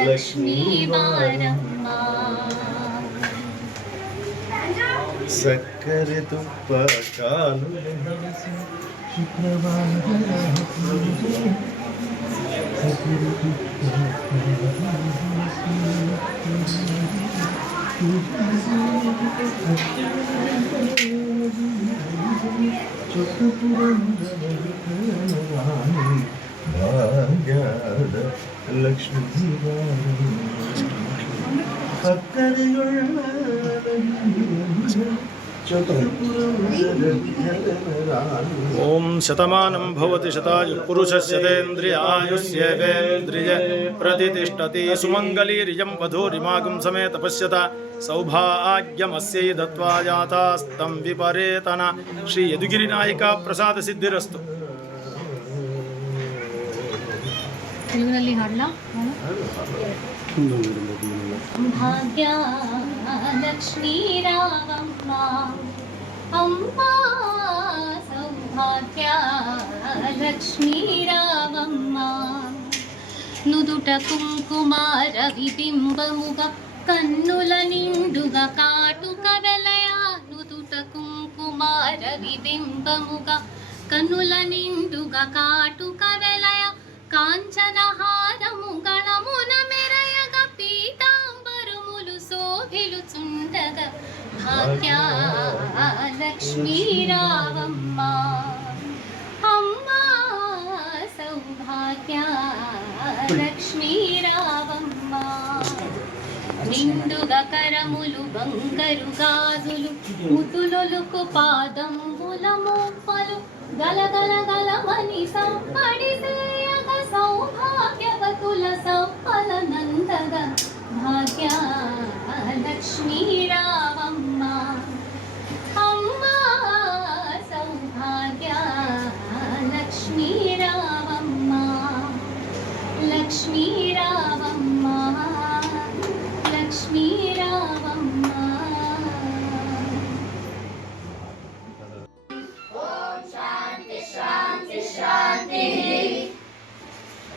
लक्ष्मी ಸಕ್ಕರೆ ತುಪ್ಪ ಕಾಲು ಶುಕ್ರವಾರ ಸಕ್ಕರೆ ತುಪ್ಪ ഭാഗ്യത ലക്ഷ്മി പക്കരയുള്ള ॐ शतमानं भवति शतायुः पुरुषस्यतेन्द्रियायुष्येवेन्द्रिय प्रतितिष्ठति सुमङ्गलीरियं वधूरिमागं समे तपस्यत सौभाग्यमस्यै दत्त्वा यातास्तं विपरेतन श्रीयदुगिरिनायिका प्रसादसिद्धिरस्तु ಸಿಲ್ವರಲ್ಲಿ ಹಾಡಲ भाग्यालक्ष्मीरावम्मा अम्मा सौभाग्यालक्ष्मीरावम्मा నుదుట కుంకుమార విబింబముగ కన్నుల నిండుగా కాటుక వెలయా నుదుట కుంకుమార విబింబముగ కన్నుల నిండుగా కాటుక వెలయ కాంచనహా భాగ్య లక్ష్మీ రావమ్మ అమ్మా సౌభాగ్య లక్ష్మీ రావమ్మ నిండుగా కరములు బంగారు గాజులు ముతులొలుకు పాదంబుల మోపలు గలగల గలమని సంపడి సేయగ సౌభాగ్యవతుల సంపల నందగ భాగ్య లక్ష్మీ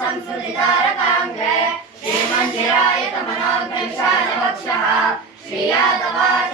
संस्कृतितारकाङ्ग्रे श्रीमन्दिराय तमनोग्निशालवक्षः श्रीयादवाच